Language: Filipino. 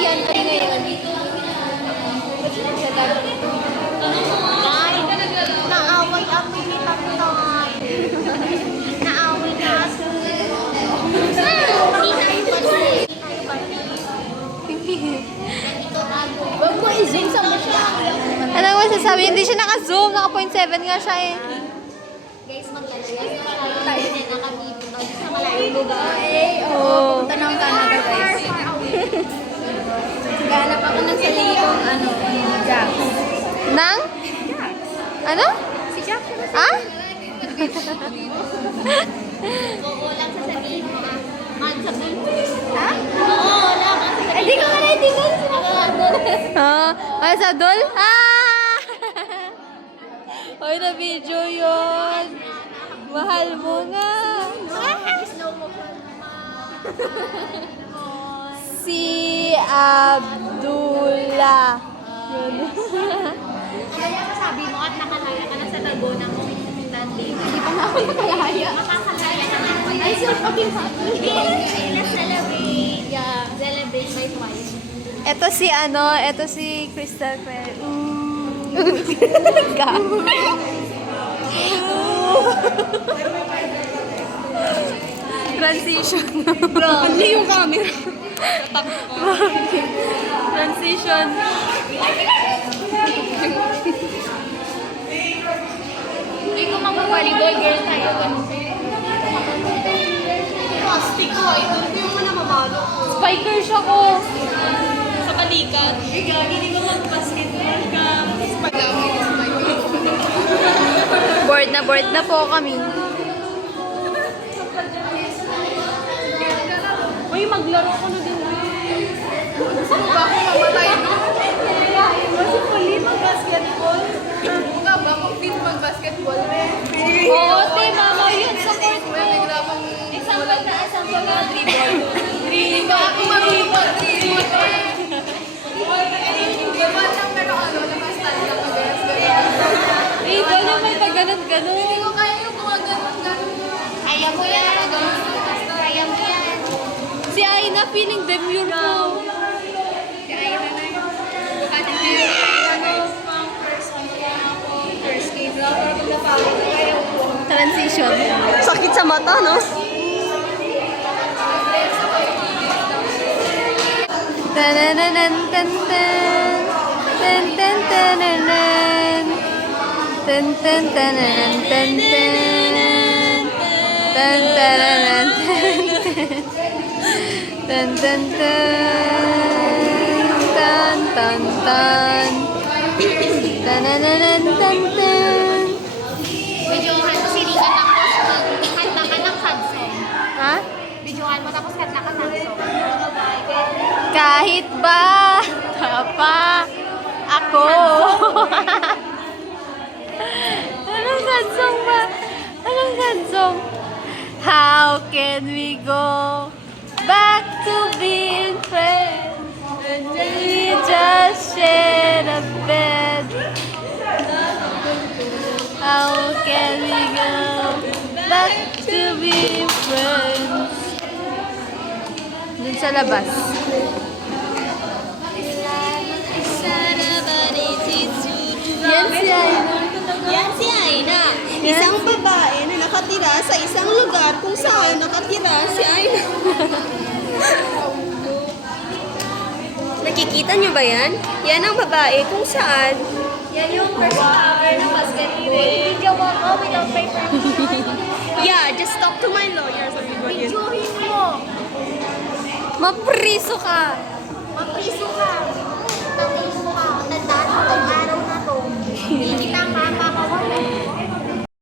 yan kami ngayon. Ay, naaway ako ni Tatay. Naaway na ako. Huwag mo i-zoom sa mukha. Ano mo sasabi? Hindi siya naka-zoom. Naka 0.7 nga siya eh. Guys, maglalagay tayo din nakabito sa malayong lugar. Oo. Punta ng Canada, guys. Ganap ako ng saliyong, Jack. Nang? Ano? Si Jack. Ah? Oo lang sasabihin mo, Mansabun. Ha? Oo lang. Ay, di ko nga naitingan. Ay, Sabdol? Ah! Oy, na-video yun. Mahal mo nga. Slow mo pa Si Abdullah. Kaya sabi mo at nakalaya ka na sa Laguna mo. Hindi pa nga ako nakalaya. Makakalaya ka na. Ay, so fucking happy. Celebrate. Yeah. Celebrate by twice. Ito si Crystal Clare. Ka. Transition. Hindi yung camera. Transition. Hindi ko mag-volleyball girl tayo. Plastic ko. Ito yung namamalo. Spikers ako. Sa balikat. Hindi ko mag-basketball ka. Bored na po kami. Uy, maglaro ko na din. Sino ba ako mamatay no? Kayain mo si Puli mag-basketball. Mukha ba kung fit mag-basketball? Oo, te, mama, yun. Support mo. Isang pagka dribble. Hindi ba ako mag-dribble? Dribble lang pero nakastand lang mag-gas. Eh, gano'n may pag-ganon-ganon. Hindi ko kaya yung gumaganon-ganon. Kaya mo yan. Kaya mo yan. Si Aina, feeling demure ko. Si Aina na yun. Bukatin na yun. First game lang. Pero pag napawin na kayo. Transition. Sakit sa mata, no? Tanananan, tan tan. Tan tan tananan. Tan tan tananan, tan tan. Tan tananan, tan tan tan. Tan tan tan. Tanananan, tan tan. Videohan mo si Rika tapos kanta ka ng sad song. Ha? Videohan mo tapos kanta ka sad song. Kahit ba pa ako. Anong sad song ba? Anong sad song? How can we go back to being friends when we just share a bed? How can we go back to being friends? Dun sa labas. Yan si Aina. Yan si Aina. Isang babae na nakatira sa isang lugar kung saan nakatira si Aina. Nakikita niyo ba yan? Yan ang babae kung saan. Yan yung first cover ng basketball. Video mo ako without my permission. Yeah, just talk to my lawyer. Sabi ko yun. Videohin mo. Mapriso ka. Mapriso ka.